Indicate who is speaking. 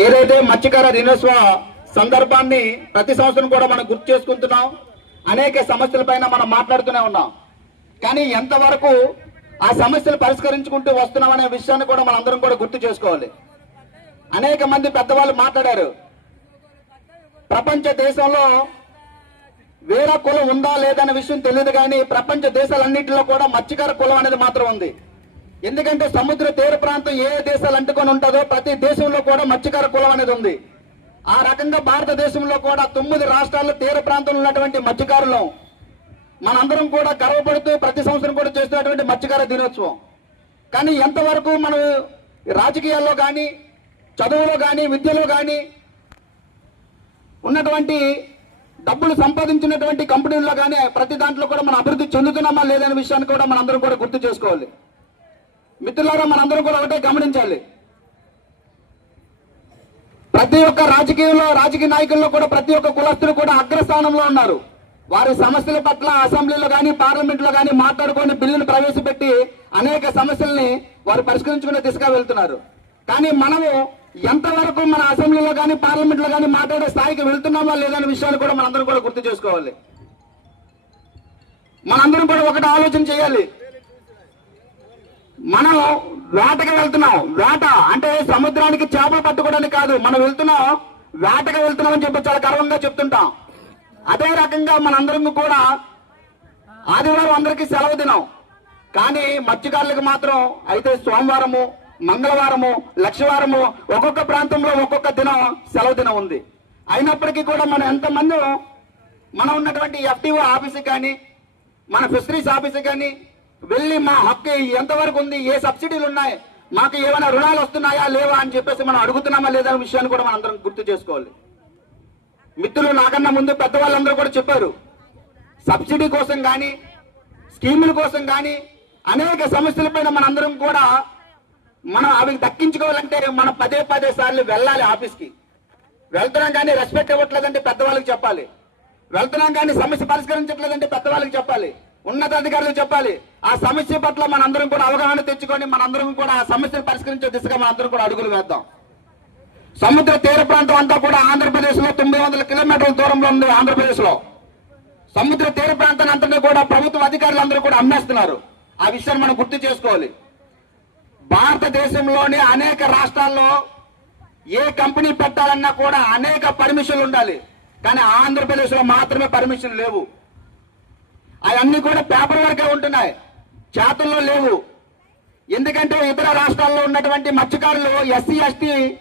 Speaker 1: ఏదైతే మత్స్యకార దినోత్సవ సందర్భాన్ని ప్రతి సంవత్సరం కూడా మనం గుర్తు చేసుకుంటున్నాం అనేక సమస్యలపైన మనం మాట్లాడుతూనే ఉన్నాం. కానీ ఎంతవరకు ఆ సమస్యలు పరిష్కరించుకుంటూ వస్తున్నాం అనే విషయాన్ని కూడా మనందరం కూడా గుర్తు చేసుకోవాలి. అనేక మంది పెద్దవాళ్ళు మాట్లాడారు ప్రపంచ దేశంలో వేరే కులం ఉందా లేదనే విషయం తెలియదు కానీ ప్రపంచ దేశాలన్నింటిలో కూడా మత్స్యకార కులం అనేది మాత్రం ఉంది. ఎందుకంటే సముద్ర తీర ప్రాంతం ఏ దేశాలు అంటుకొని ఉంటుందో ప్రతి దేశంలో కూడా మత్స్యకార కులం అనేది ఉంది. ఆ రకంగా భారతదేశంలో కూడా తొమ్మిది రాష్ట్రాల్లో తీర ప్రాంతంలో ఉన్నటువంటి మత్స్యకారులం. మనందరం కూడా గర్వపడుతూ ప్రతి సంవత్సరం కూడా చేస్తున్నటువంటి మత్స్యకార దినోత్సవం. కానీ ఎంతవరకు మనం రాజకీయాల్లో కానీ చదువులో కానీ విద్యలో కానీ ఉన్నటువంటి డబ్బులు సంపాదించినటువంటి కంపెనీల్లో కానీ ప్రతి దాంట్లో కూడా మనం అభివృద్ధి చెందుతున్నామా లేదనే విషయాన్ని కూడా మనందరం కూడా గుర్తు చేసుకోవాలి. మిత్రులారా మనందరం కూడా ఒకటే గమనించాలి. ప్రతి ఒక్క రాజకీయంలో రాజకీయ నాయకుల్లో కూడా ప్రతి ఒక్క కులస్తులు కూడా అగ్రస్థానంలో ఉన్నారు. వారి సమస్యల పట్ల అసెంబ్లీలో కానీ పార్లమెంట్లో కానీ మాట్లాడుకొని బిల్లును ప్రవేశపెట్టి అనేక సమస్యల్ని వారు పరిష్కరించుకునే దిశగా వెళ్తున్నారు. కానీ మనము ఎంతవరకు మన అసెంబ్లీలో కానీ పార్లమెంట్లో కానీ మాట్లాడే స్థాయికి వెళ్తున్నామా లేదనే విషయాన్ని కూడా మనందరం కూడా గుర్తు చేసుకోవాలి. మనందరం కూడా ఒకటి ఆలోచన చేయాలి. మనం వేటకు వెళ్తున్నాం. వేట అంటే సముద్రానికి చేపలు పట్టుకోవడానికి కాదు. మనం వెళ్తున్నాం వేటకు వెళ్తున్నాం అని చెప్పి చాలా గర్వంగా చెప్తుంటాం. అదే రకంగా మనందరం కూడా ఆదివారం అందరికీ సెలవు దినం. కానీ మత్స్యకారులకు మాత్రం అయితే సోమవారము మంగళవారము లక్షవారము ఒక్కొక్క ప్రాంతంలో ఒక్కొక్క దినం సెలవు దినం ఉంది. అయినప్పటికీ కూడా మనం ఎంతమంది మనం ఉన్నటువంటి ఎఫ్టీఓ ఆఫీస్ కానీ మన ఫిషరీస్ ఆఫీసు కానీ వెళ్ళి మా హక్కు ఎంతవరకు ఉంది? ఏ సబ్సిడీలు ఉన్నాయి? మాకు ఏమైనా రుణాలు వస్తున్నాయా లేవా అని చెప్పేసి మనం అడుగుతున్నామా లేదా విషయాన్ని కూడా మనం అందరం గుర్తు చేసుకోవాలి. మిత్రులు నాకన్నా ముందు పెద్దవాళ్ళందరూ కూడా చెప్పారు. సబ్సిడీ కోసం కానీ స్కీముల కోసం కానీ అనేక సమస్యలపైన మనందరం కూడా మనం అవి దక్కించుకోవాలంటే మనం పదే పదే సార్లు వెళ్ళాలి ఆఫీస్కి. వెళ్తున్నాం కానీ రెస్పెక్ట్ ఇవ్వట్లేదంటే పెద్దవాళ్ళకి చెప్పాలి. వెళ్తున్నాం కానీ సమస్య పరిష్కరించట్లేదంటే పెద్దవాళ్ళకి చెప్పాలి. ఉన్నతాధికారులు చెప్పాలి. ఆ సమస్య పట్ల మనందరం కూడా అవగాహన తెచ్చుకొని మనందరం కూడా ఆ సమస్యను పరిష్కరించే దిశగా మనందరం కూడా అడుగులు వేద్దాం. సముద్ర తీర ప్రాంతం అంతా కూడా ఆంధ్రప్రదేశ్లో తొమ్మిది వందల కిలోమీటర్ల దూరంలో ఉంది ఆంధ్రప్రదేశ్లో సముద్ర తీర ప్రాంతాన్ని అంతా కూడా ప్రభుత్వ అధికారులు అందరూ కూడా అమ్మేస్తున్నారు. ఆ విషయాన్ని మనం గుర్తు చేసుకోవాలి. భారతదేశంలోని అనేక రాష్ట్రాల్లో ఏ కంపెనీ పెట్టాలన్నా కూడా అనేక పర్మిషన్లు ఉండాలి. కానీ ఆంధ్రప్రదేశ్లో మాత్రమే పర్మిషన్ లేవు. అవన్నీ కూడా పేపర్ వర్కే ఉంటున్నాయి. చేతుల్లో లేవు. ఎందుకంటే ఇతర రాష్ట్రాల్లో ఉన్నటువంటి మత్స్యకారులు ఎస్సీ ఎస్టీ